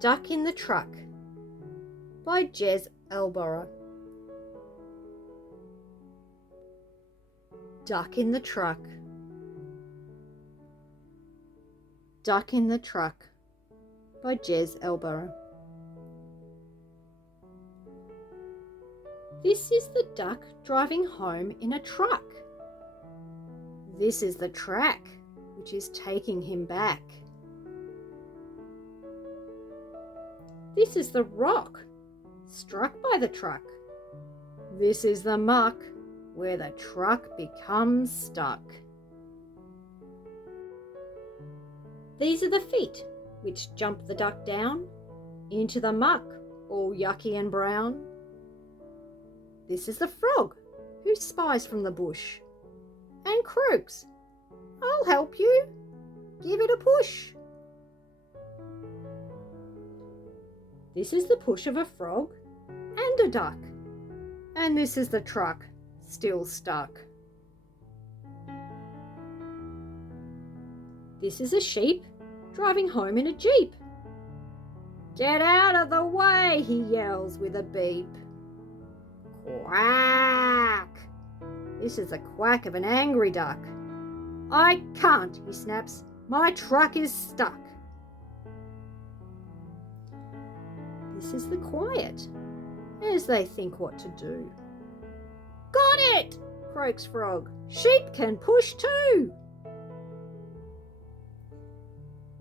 Duck in the Truck by Alborough. Duck in the Truck. Duck in the Truck by Alborough. This is the duck driving home in a truck. This is the track which is taking him back. This is the rock struck by the truck. This is the muck where the truck becomes stuck. These are the feet which jump the duck down into the muck all yucky and brown. This is the frog who spies from the bush and croaks, "I'll help you, give it a push." This is the push of a frog and a duck, and this is the truck still stuck. This is a sheep driving home in a jeep. "Get out of the way," he yells with a beep. Quack! This is the quack of an angry duck. "I can't," he snaps, "my truck is stuck." This is the quiet as they think what to do. "Got it!" croaks Frog. "Sheep can push too."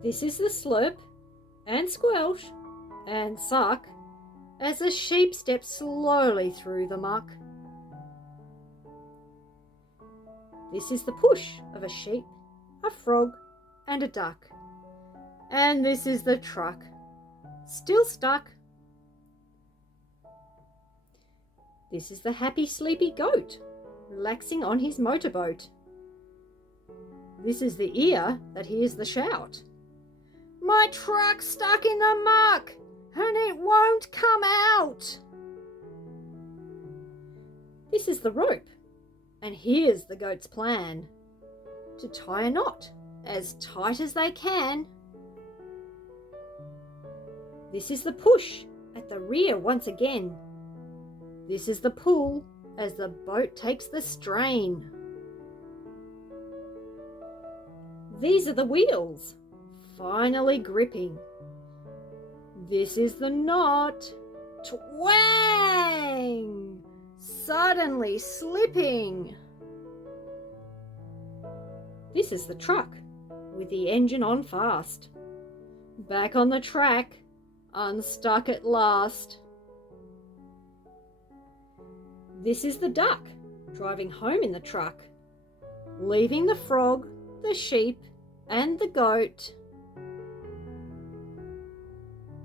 This is the slurp and squelch and suck as the sheep steps slowly through the muck. This is the push of a sheep, a frog and a duck. And this is the truck, still stuck. This is the happy sleepy goat, relaxing on his motorboat. This is the ear that hears the shout. "My truck's stuck in the muck and it won't come out." This is the rope, and here's the goat's plan: to tie a knot as tight as they can. This is the push at the rear once again. This is the pull as the boat takes the strain. These are the wheels, finally gripping. This is the knot, twang, suddenly slipping. This is the truck with the engine on fast. Back on the track, unstuck at last. This is the duck driving home in the truck, leaving the frog, the sheep and the goat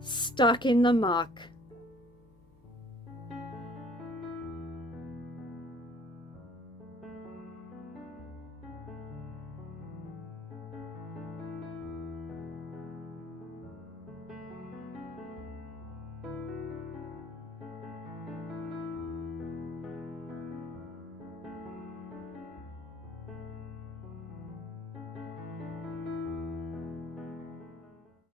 stuck in the muck.